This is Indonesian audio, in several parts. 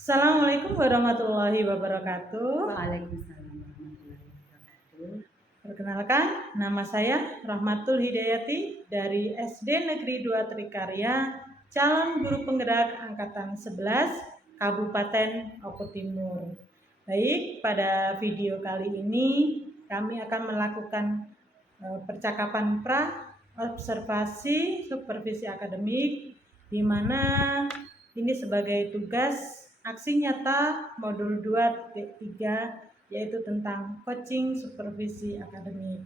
Assalamualaikum warahmatullahi wabarakatuh. Waalaikumsalam warahmatullahi wabarakatuh. Perkenalkan, nama saya Rahmatul Hidayati dari SD Negeri 2 Trikarya, calon guru penggerak angkatan 11 Kabupaten Oku Timur. Baik, pada video kali ini kami akan melakukan percakapan pra observasi supervisi akademik, di mana ini sebagai tugas aksi nyata modul 2.3, yaitu tentang coaching supervisi akademik.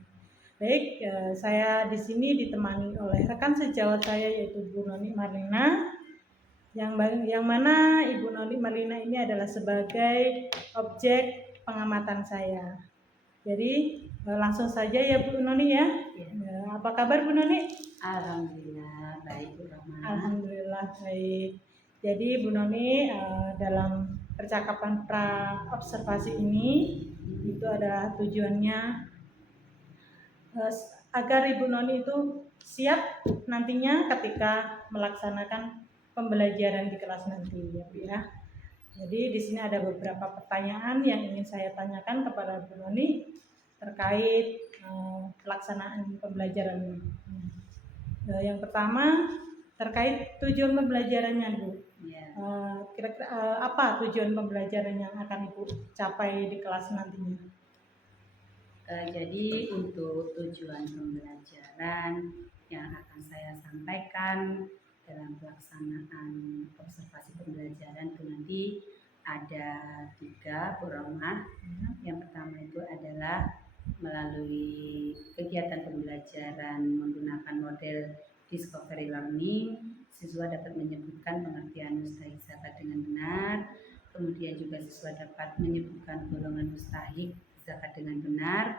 Baik, saya di sini ditemani oleh rekan sejawat saya, yaitu Bu Noni Marlina, yang mana Ibu Noni Marlina ini adalah sebagai objek pengamatan saya. Jadi langsung saja ya Bu Noni ya. Apa kabar Bu Noni? Alhamdulillah baik Bu Rahma. Alhamdulillah baik. Jadi Bu Noni, dalam percakapan pra observasi ini itu adalah tujuannya agar Ibu Noni itu siap nantinya ketika melaksanakan pembelajaran di kelas nanti ya Bu ya. Jadi di sini ada beberapa pertanyaan yang ingin saya tanyakan kepada Bu Noni terkait pelaksanaan pembelajaran ini. Yang pertama terkait tujuan pembelajarannya Bu. Ya. Kira-kira apa tujuan pembelajaran yang akan Ibu capai di kelas nantinya? Jadi untuk tujuan pembelajaran yang akan saya sampaikan dalam pelaksanaan observasi pembelajaran itu nanti ada 3 Bu Rahma. Yang pertama itu adalah melalui kegiatan pembelajaran menggunakan model discovery learning, siswa dapat menyebutkan pengertian mustahik zakat dengan benar. Kemudian juga siswa dapat menyebutkan golongan mustahik zakat dengan benar.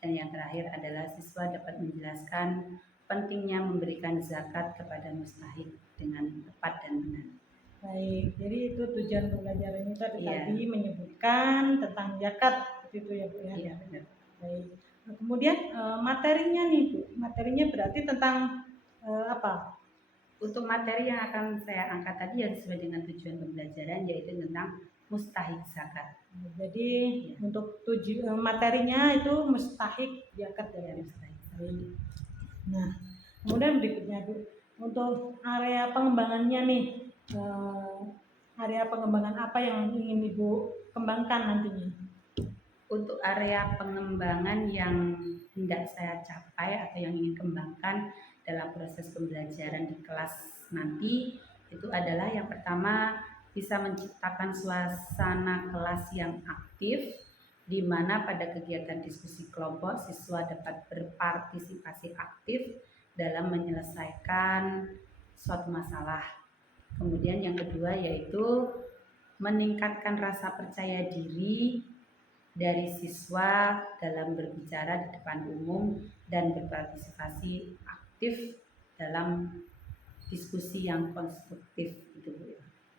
Dan yang terakhir adalah siswa dapat menjelaskan pentingnya memberikan zakat kepada mustahik dengan tepat dan benar. Baik, jadi itu tujuan pembelajaran itu tadi menyebutkan tentang zakat itu ya Bu ya. Iya benar. Baik. Nah, kemudian materinya nih Bu, materinya berarti tentang apa? Untuk materi yang akan saya angkat tadi yang sesuai dengan tujuan pembelajaran, yaitu tentang mustahik zakat. Jadi untuk materinya itu mustahik zakat ya. Mustahik zakat. Nah, kemudian berikutnya Bu, untuk area pengembangannya nih, area pengembangan apa yang ingin Ibu kembangkan nantinya? Untuk area pengembangan yang hendak saya capai atau yang ingin kembangkan dalam proses pembelajaran di kelas nanti itu adalah yang pertama bisa menciptakan suasana kelas yang aktif, di mana pada kegiatan diskusi kelompok siswa dapat berpartisipasi aktif dalam menyelesaikan suatu masalah. Kemudian yang kedua yaitu meningkatkan rasa percaya diri dari siswa dalam berbicara di depan umum dan berpartisipasi aktif dalam diskusi yang konstruktif itu Bu.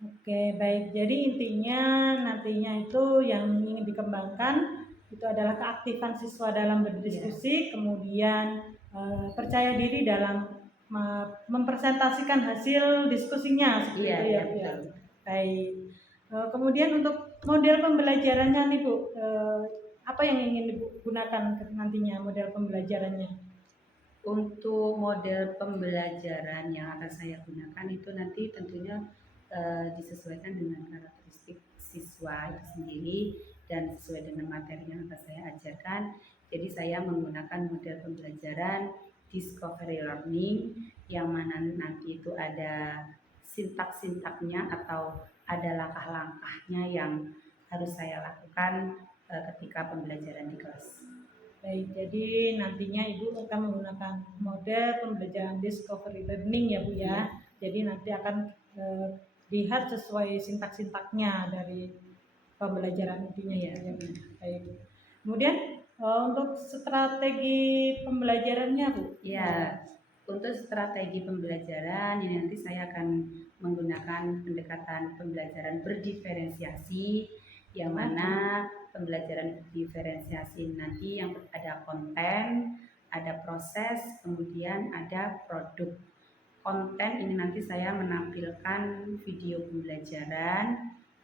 Oke, baik. Jadi intinya nantinya itu yang ingin dikembangkan itu adalah keaktifan siswa dalam berdiskusi, kemudian percaya diri dalam mempresentasikan hasil diskusinya seperti itu ya Bu ya. Baik. Kemudian untuk model pembelajarannya nih Bu, apa yang ingin Ibu gunakan nantinya model pembelajarannya? Untuk model pembelajaran yang akan saya gunakan itu nanti tentunya disesuaikan dengan karakteristik siswa itu sendiri dan sesuai dengan materi yang akan saya ajarkan. Jadi saya menggunakan model pembelajaran discovery learning yang mana nanti itu ada sintak-sintaknya atau ada langkah-langkahnya yang harus saya lakukan ketika pembelajaran di kelas. Baik, jadi nantinya Ibu akan menggunakan model pembelajaran discovery learning ya Bu ya. Jadi nanti akan lihat sesuai sintak-sintaknya dari pembelajaran intinya ya. Baik. Kemudian untuk strategi pembelajarannya Bu? Ya, untuk strategi pembelajaran ini nanti saya akan menggunakan pendekatan pembelajaran berdiferensiasi, yang mana pembelajaran diferensiasi nanti yang ada konten, ada proses, kemudian ada produk. Konten ini nanti saya menampilkan video pembelajaran,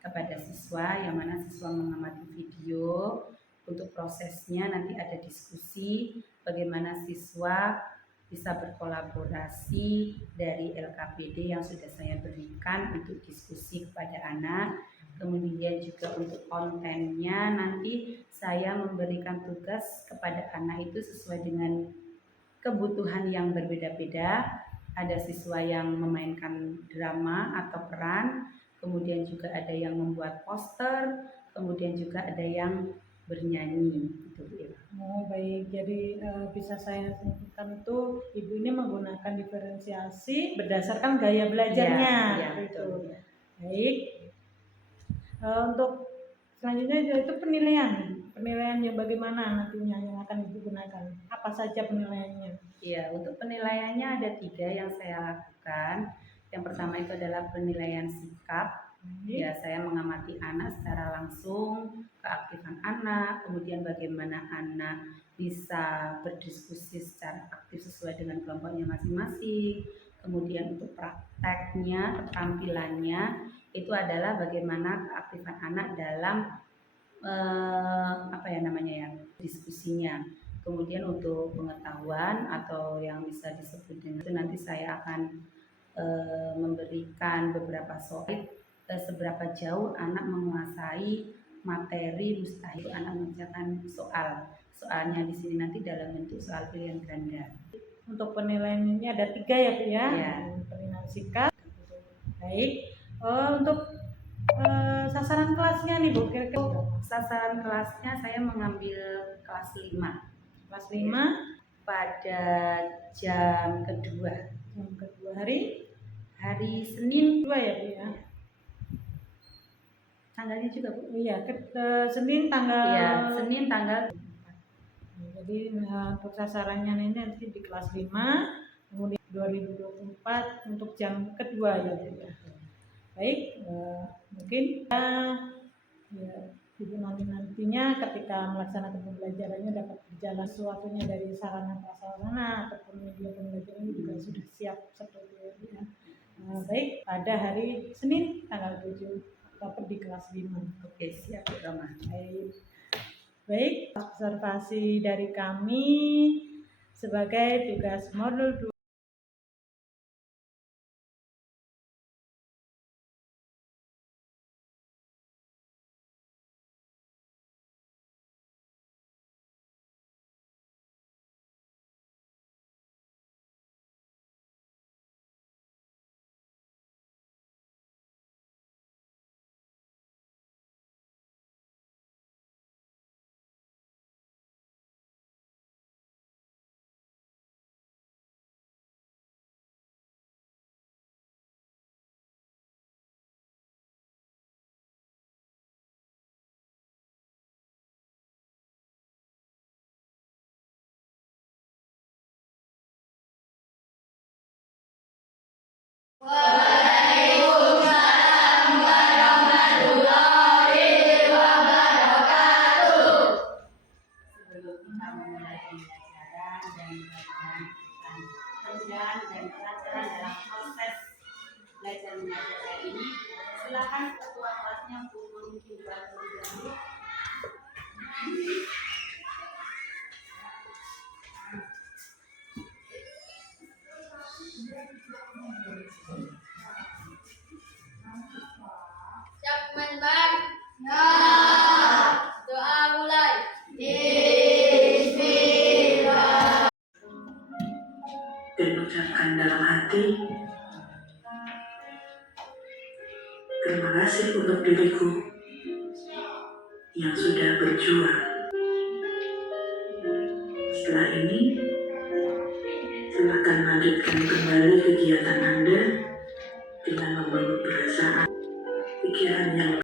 kepada siswa, yang mana siswa mengamati video. Untuk prosesnya nanti ada diskusi bagaimana siswa bisa berkolaborasi dari LKPD yang sudah saya berikan untuk diskusi kepada anak. Kemudian juga untuk kontennya nanti saya memberikan tugas kepada anak itu sesuai dengan kebutuhan yang berbeda-beda. Ada siswa yang memainkan drama atau peran, kemudian juga ada yang membuat poster, kemudian juga ada yang bernyanyi. Gitu. Oh baik, jadi bisa saya simpulkan itu Ibu ini menggunakan diferensiasi berdasarkan gaya belajarnya. Ya, itu. betul. Baik, untuk selanjutnya itu penilaian yang bagaimana nantinya yang akan Ibu gunakan, apa saja penilaiannya? Ya, untuk penilaiannya ada 3 yang saya lakukan. Yang pertama itu adalah penilaian sikap. Ya, saya mengamati anak secara langsung, keaktifan anak, kemudian bagaimana anak bisa berdiskusi secara aktif sesuai dengan kelompoknya masing-masing. Kemudian untuk prakteknya, keterampilannya itu adalah bagaimana keaktifan anak dalam diskusinya. Kemudian untuk pengetahuan atau yang bisa disebut dengan itu nanti saya akan memberikan beberapa soal seberapa jauh anak menguasai materi mustahil anak mengerjakan soalnya di sini nanti dalam bentuk soal pilihan ganda. Untuk penilaian ini ada 3 ya Bu ya? Ya. Penilaian sikap. Baik. Untuk sasaran kelasnya nih Bu, kira-kira sasaran kelasnya saya mengambil kelas 5. Kelas 5 pada jam kedua. Jam kedua hari Senin 2 ya Bu ya? Tanggalnya juga Bu? Iya, Senin tanggal. Iya, Senin tanggal. Jadi untuk sasarannya ini nanti di kelas 5, kemudian 2024 untuk jam kedua ya Bu ya. Baik, mungkin ya, Ibu nantinya ketika melaksanakan pembelajarannya dapat berjalan sesuatunya dari sarana prasarana ataupun media pembelajaran juga sudah siap seperti itu ya. Baik, pada hari Senin tanggal 7 Oktober di kelas 5. Oke, siap Bu Rama. Baik, observasi dari kami sebagai tugas modul 2. Waalaikumsalam warahmatullahi wabarakatuh. Sebelum kita memulai pembelajaran dan pelajaran dalam proses belajar mengajar ini, silakan ketua kelasnya Bu memimpin doa terlebih dahulu. Siap teman-teman? Ya. Doa mulai. Dan ucapkan dalam hati, terima kasih untuk diriku yang sudah berjuang. Setelah ini, silakan lanjutkan kembali kegiatan Anda dengan membangun perasaan, pikiran yang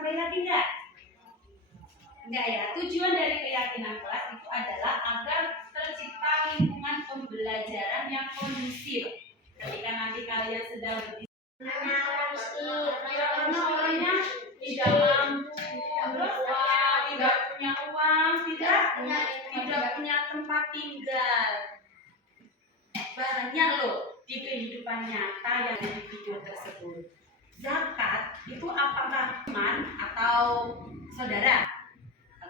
sampai yakin nggak? Enggak ya. Tujuan dari keyakinan kelas itu adalah agar tercipta lingkungan pembelajaran yang kondusif. Ketika nanti kalian sedang orangnya tidak mampu, terus tidak punya uang, tidak punya tempat tinggal. Banyak loh di kehidupan nyata yang ada di video tersebut. Zakat itu apakah teman atau saudara?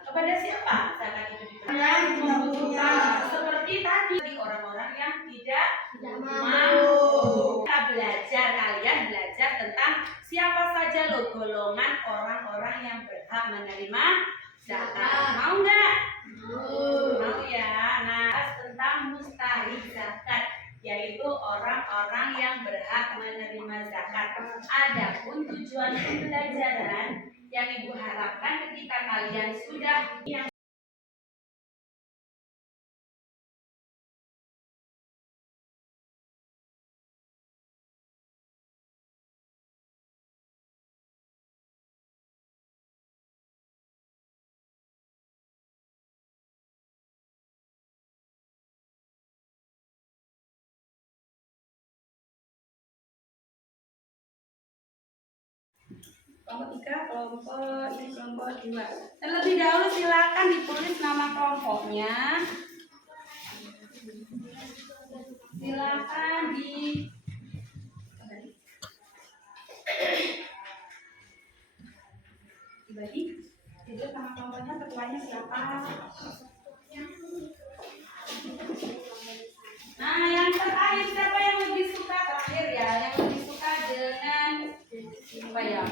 Kepada siapa zakat itu diberikan? Seperti tadi orang-orang yang tidak mampu. Kalian belajar tentang siapa saja loh golongan orang-orang yang berhak menerima zakat. Mau nggak? Mau ya. Nah, tentang mustahik zakat, yaitu orang-orang yang berhak menerima zakat. Adapun tujuan pembelajaran yang Ibu harapkan ketika kalian sudah kelompok 3, kelompok 2. Terlebih dahulu silakan ditulis nama kelompoknya. Silakan dibagi. Ditulis nama kelompoknya, ketuanya siapa? Nah, yang terakhir siapa yang lebih suka terakhir ya? Yang lebih suka dengan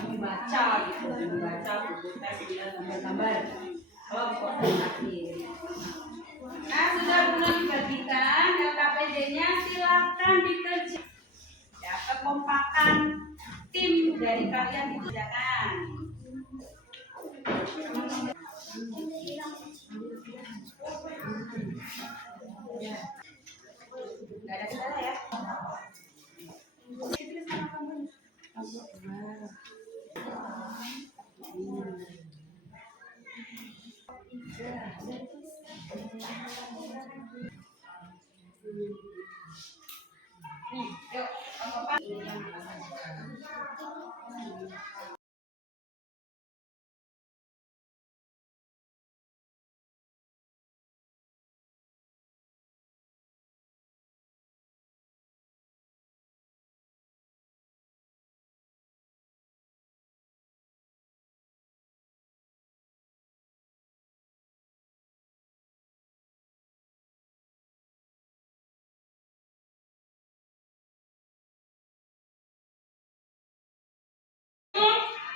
membaca gitu, membaca buku teks dan gambar-gambar. Kelompok terakhir. Nah, sudah mulai dibagikan LKPD-nya, silakan dikerjakan. Ya, kekompakan tim dari kalian dikerjakan. Nggak ada kendala ya. Yuk,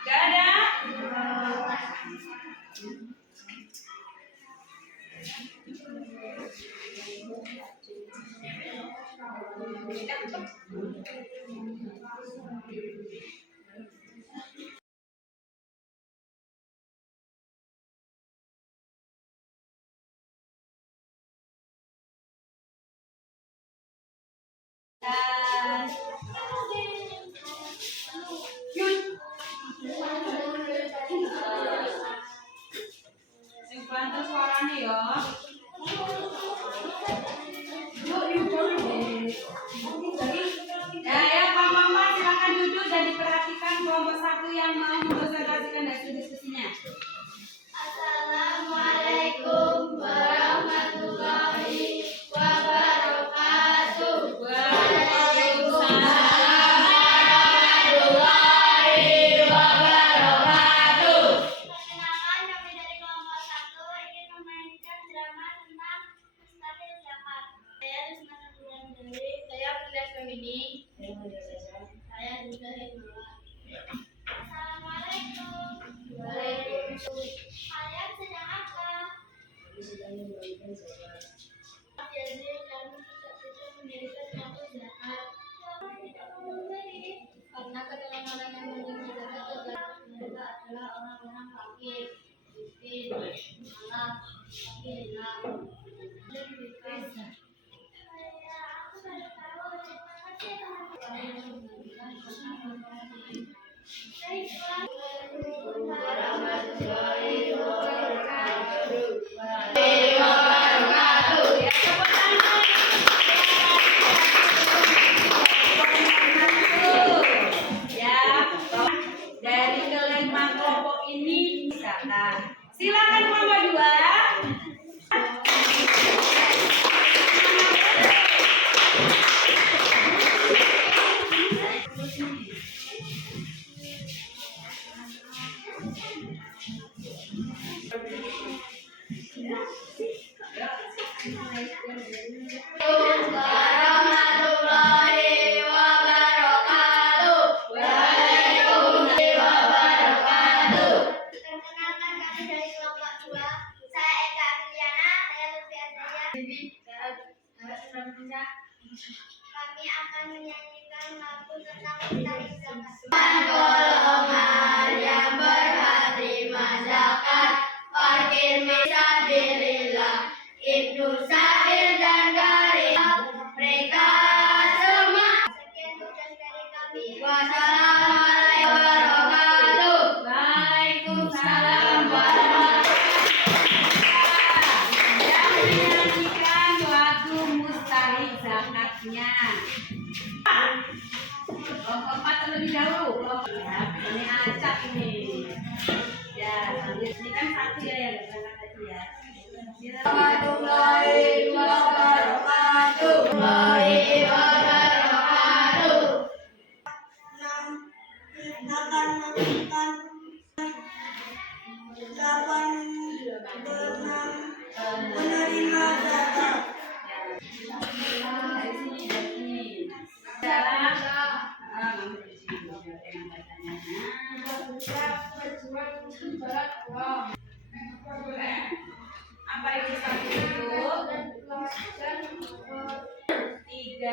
nggak ada. Sing bantu suaranya ya. Ya, Pak, silakan duduk dan diperhatikan kelompok 1 yang mau mempresentasikan hasil diskusinya. Assalamualaikum warahmatullahi wabarakatuh. Waalaikumsalam. Perkenalkan, kami dari kelompok 1 ingin memainkan drama tentang mustahil zakat. Saya Risma Nurlandari, saya Prilas Femini. Saya juga Hikmawan. Assalamualaikum. Waalaikumsalam. Kalian sedang apa? Jadi kami tidak bisa mendirikan suatu zakat. Tidak memberi karena kedatangan orang yang menerima zakat mereka adalah orang-orang fakir, miskin, malah hilang. Saya kami akan menyanyikan lagu tentang mustahik zakat. Golongan yang berhati masyarakat, fakir fisabilillah, Ibnu Sa'ir dan Garib, mereka semua. Sekian tugas dari kami. Wassalamualaikum warahmatullahi wabarakatuh. Waalaikumsalam Menyanyikan lagu mustahik zakatnya. Kelompok 4 terlebih dahulu. Ya, ini acak ini. Ya, sambil ini kan satu ya yang berangkat tadi ya. warahmatullahi wabarakatuh. Waalaikumsalam wabarakatuh. Akan melakukan 8 menerima zakat. Dari sini, dari sini. Jalan. Kamu dari sini. Enak katanya. Apa itu satu itu? 3.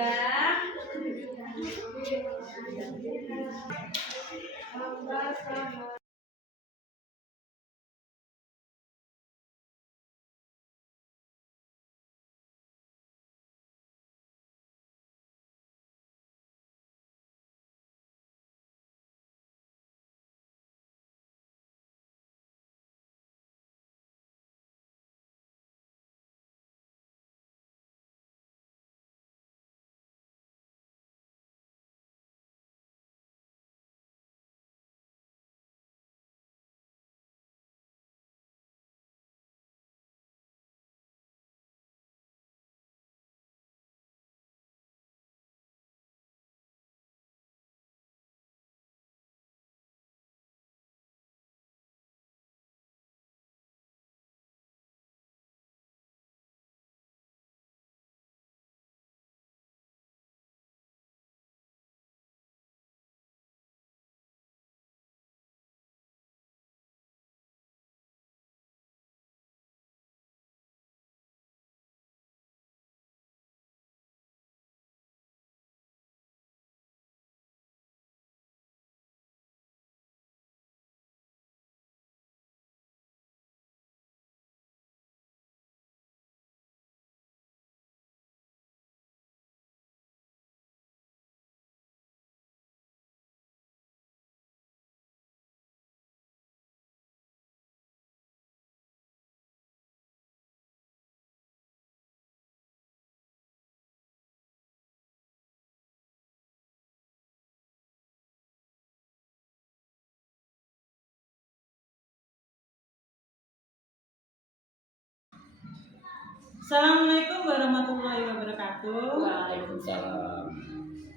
Assalamualaikum warahmatullahi wabarakatuh. Waalaikumsalam.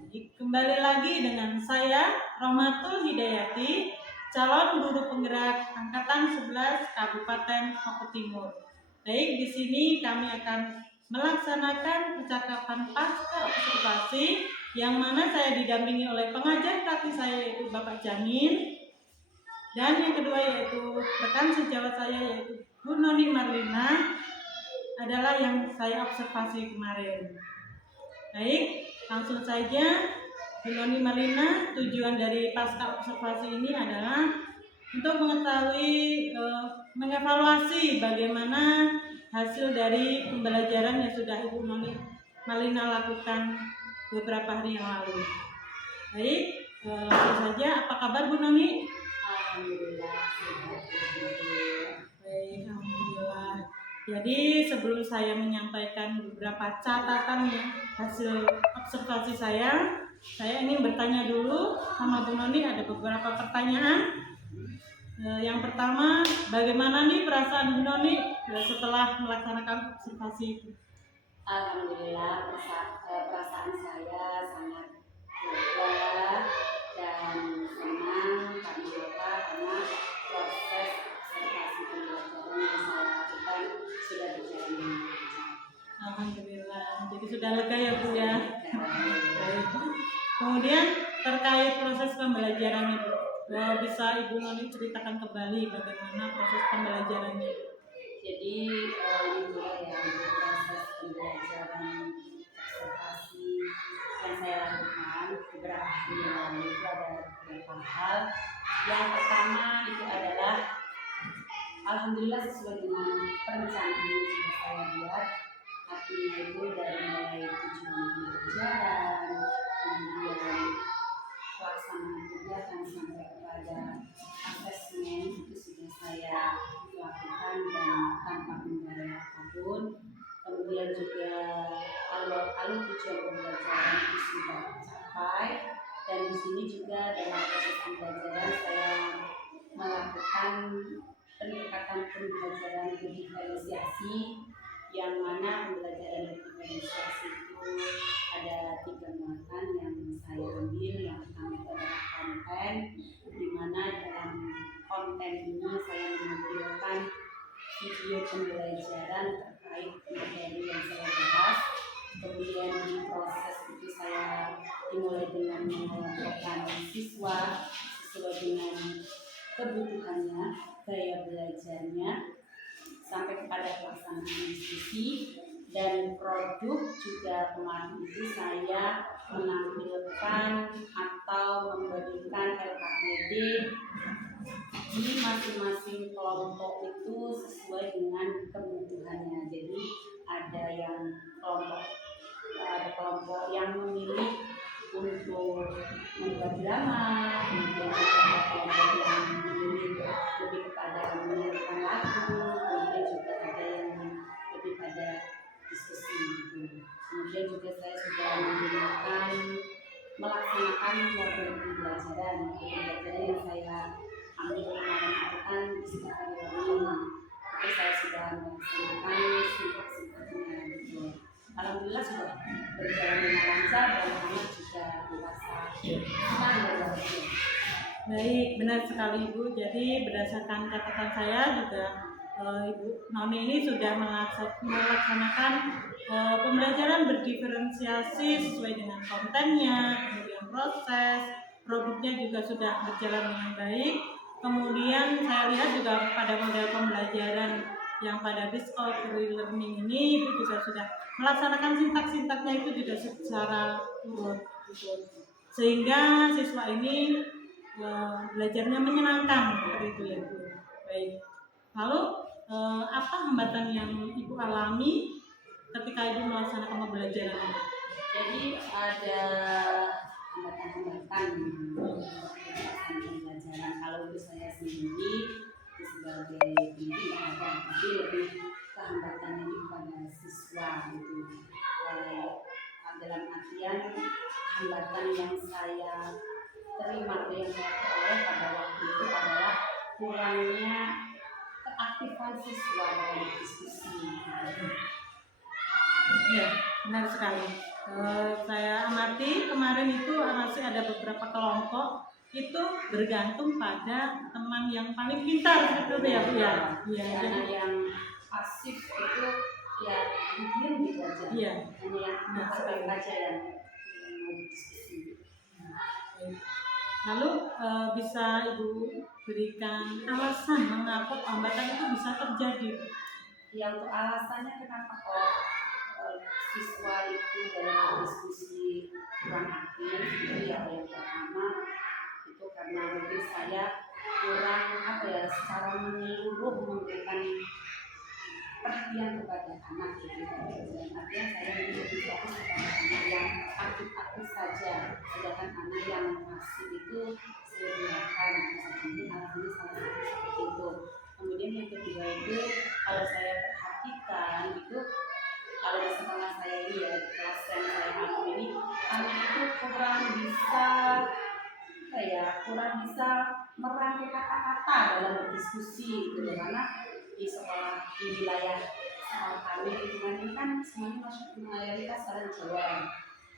Kembali lagi dengan saya Rahmatul Hidayati, calon guru penggerak angkatan 11 Kabupaten Oku Timur. Baik, di sini kami akan melaksanakan percakapan pasca observasi yang mana saya didampingi oleh pengajar praktis saya yaitu Bapak Jamin, dan yang kedua yaitu rekan sejawat saya yaitu Bu Noni Marlina adalah yang saya observasi kemarin. Baik, langsung saja. Bu Noni Marlina, tujuan dari pasca observasi ini adalah untuk mengetahui mengevaluasi bagaimana hasil dari pembelajaran yang sudah Ibu Noni Marlina lakukan beberapa hari yang lalu. Baik, langsung saja. Apa kabar Bu Noni? Alhamdulillah. Baik, alhamdulillah. Jadi sebelum saya menyampaikan beberapa catatan hasil observasi saya ingin bertanya dulu sama Bu Noni, ada beberapa pertanyaan. Yang pertama, bagaimana nih perasaan Bu Noni setelah melaksanakan observasi itu? Alhamdulillah, perasaan saya sangat lega dan senang karena apa? Karena proses observasi pembelajaran yang saya lakukan sudah berjalan dengan lancar. Alhamdulillah, jadi sudah lega ya Bu ya. Baik. Kemudian terkait proses pembelajaran itu, bisa Ibu Noni ceritakan kembali bagaimana proses pembelajarannya? Jadi ini ya proses pembelajaran observasi yang beberapa hal. Yang pertama itu adalah alhamdulillah sesuai dengan perencanaan yang sudah saya buat. Artinya itu dari mulai tujuan pembelajaran, kemudian pelaksanaan kegiatan sampai kepada asesmen itu sudah saya lakukan dan tanpa kendala apapun. Kemudian juga alur tujuan pembelajaran itu sudah tercapai, dan di sini juga dalam proses pembelajaran saya melakukan pendekatan pembelajaran diferensiasi, yang mana pembelajaran diferensiasi itu ada 3 muatan yang saya ambil. Yang pertama itu adalah konten, di mana dalam konten ini saya menampilkan video pembelajaran terkait materi yang saya bahas. Kemudian di proses itu saya dimulai dengan mengelompokkan siswa sesuai dengan kebutuhannya, gaya belajarnya, sampai kepada pelaksanaan diskusi. Dan produk juga kemarin itu saya menampilkan atau memberikan LKPD di masing-masing kelompok itu sesuai dengan kebutuhannya. Jadi ada yang kelompok yang memilih untuk membuat drama, kemudian ada kelompok yang memilih lebih kepada menyanyikan lagu, kemudian juga ada yang lebih pada diskusi gitu. Kemudian juga saya sudah melaksanakan modul pembelajaran yang saya ambil kemarin itu kan disebutkan learning. Itu saya sudah melaksanakan singkat-singkatnya gitu. Alhamdulillah sudah berjalan dengan lancar dan anak juga merasa aman dan bahagia. Baik, benar sekali Ibu. Jadi berdasarkan catatan saya juga Ibu Noni ini sudah melaksanakan pembelajaran berdiferensiasi sesuai dengan kontennya, kemudian proses, produknya juga sudah berjalan dengan baik. Kemudian saya lihat juga pada model pembelajaran yang pada discovery learning ini Ibu juga sudah melaksanakan sintak-sintaknya itu juga secara urut gitu. Sehingga siswa ini belajarnya menyenangkan seperti itu ya Bu. Baik. Lalu apa hambatan yang Ibu alami ketika Ibu melaksanakan pembelajaran? Jadi ada hambatan-hambatan pembelajaran. Kalau itu saya sendiri sebagai pendidik ada, tapi lebih kehambatannya itu pada siswa gitu. Dalam artian hambatan yang saya terima atau yang saya peroleh pada waktu itu adalah kurangnya keaktifan siswa dalam diskusi. Ya, benar sekali. Saya amati kemarin itu masih ada beberapa kelompok itu bergantung pada teman yang paling pintar seperti itu ya Bu ya. Iya. Karena yang pasif itu ya diam gitu aja. Iya. Hanya yang aktif aja yang mau diskusi. Lalu bisa Ibu berikan alasan mengapa hambatan itu bisa terjadi? Ya, untuk alasannya kenapa kok siswa itu dalam diskusi kurang aktif itu ya yang pertama itu karena mungkin saya kurang secara menyeluruh memberikan perhatian kepada anak gitu. Dan artinya saya lebih fokus kepada anak yang aktif-aktif saja, sedangkan anak yang pasif itu saya biarkan. Jadi alhamdulillah salah satu seperti itu. Kemudian yang kedua itu kalau saya perhatikan itu kalau di sekolah saya ini ya, di kelas yang saya alami ini, anak itu kurang bisa merangkai kata-kata dalam berdiskusi gitu. Karena di sekolah di wilayah sekolah kami ini kan semuanya mayoritas orang Jawa.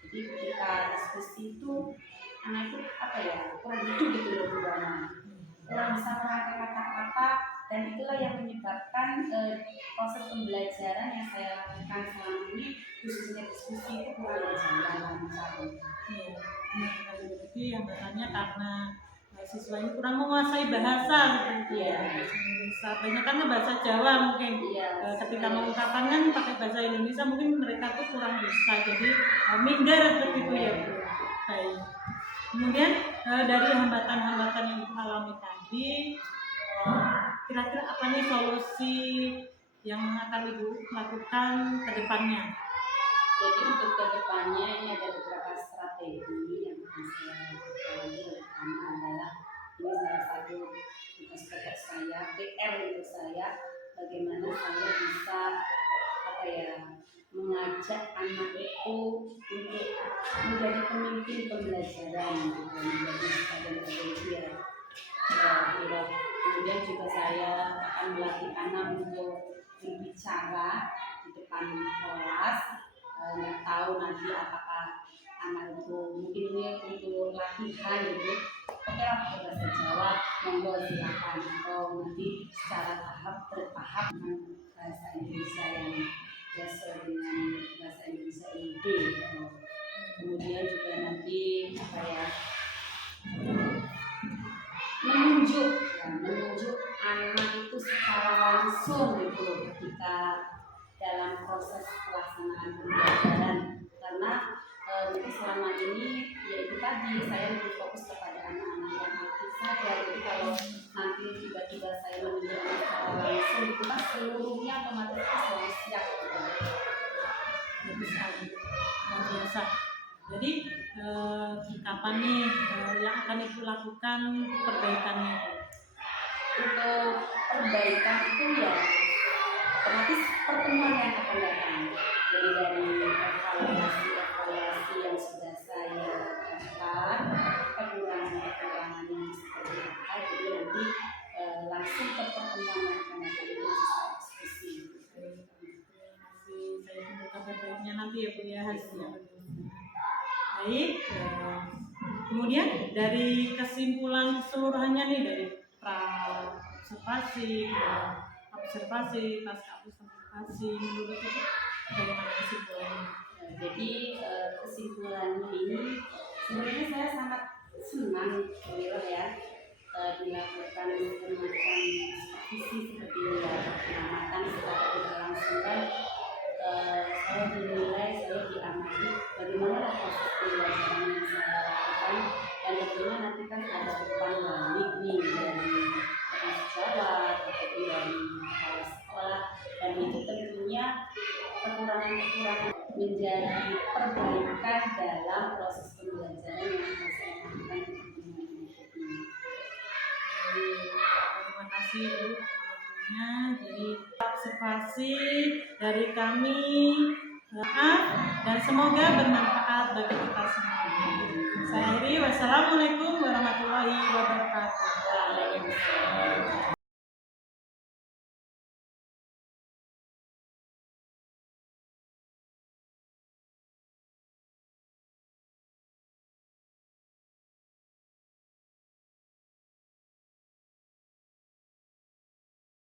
Jadi ketika diskusi itu anak itu kurang gitu loh kurang bisa merangkai kata-kata, dan itulah yang menyebabkan proses pembelajaran yang saya lakukan selama ini khususnya diskusi itu kurang berjalan lancar. Iya, berarti yang bertanya karena siswa ini kurang menguasai bahasa seperti itu ya. Banyak kan bahasa Jawa mungkin. Iya, ketika mengungkapkan kan pakai bahasa Indonesia mungkin mereka tuh kurang bisa, jadi minder seperti itu ya Bu. Baik. Kemudian dari hambatan-hambatan yang Ibu alami tadi, kira-kira apa nih solusi yang akan Ibu lakukan ke depannya? Jadi untuk kedepannya ini ada beberapa strategi yang akan saya lakukan. Yang pertama adalah ini salah satu tugas pokok saya, PR untuk saya, bagaimana saya bisa mengajak anak itu untuk menjadi pemimpin pembelajaran, menjadi strategi kemudian juga saya akan melatih anak untuk berbicara di depan kelas. Nggak tahu nanti apakah anak itu mungkin ini untuk latihan gitu, oke lah bahasa Jawa monggo silakan, atau nanti secara bertahap dengan bahasa Indonesia yang sesuai dengan bahasa Indonesia ID gitu. Kemudian juga nanti menunjuk anak itu secara langsung gitu ketika dalam proses pelaksanaan pembelajaran, karena mungkin selama ini yaitu tadi saya lebih fokus kepada anak-anak yang aktif saja. Jadi kalau nanti tiba-tiba saya menunjuk secara langsung itu kan seluruhnya otomatis selalu siap gitu. Bagus sekali, luar biasa. Jadi kapan nih yang akan Ibu lakukan perbaikannya? Untuk perbaikan itu ya otomatis pertemuan yang akan datang. Jadi dari evaluasi yang sudah saya lakukan, kekurangan yang seperti apa, jadi nanti langsung ke pertemuan yang akan datang itu masih diskusi. Saya tunggu kabar baiknya nanti ya Bu ya, hasilnya. Baik, kemudian dari kesimpulan seluruhannya nih, dari observasi, pasca observasi, menurut Ibu bagaimana kesimpulannya? Jadi kesimpulannya ini sebenarnya saya sangat senang ya dilakukan semacam visi seperti ini ya, pengamatan secara berlangsungan. Saya dinilai, saya diamati bagaimana proses pembelajaran yang saya lakukan, dan tentunya nanti kan ada umpan balik nih dari sejawat ataupun dari kepala sekolah, dan itu tentunya kekurangan-kekurangan menjadi perbaikan dalam proses pembelajaran yang akan saya lakukan di pertemuan ini. Terima kasih Bu waktunya. Jadi observasi dari kami, dan semoga bermanfaat bagi kita semua. Saya akhiri, wassalamualaikum warahmatullahi wabarakatuh.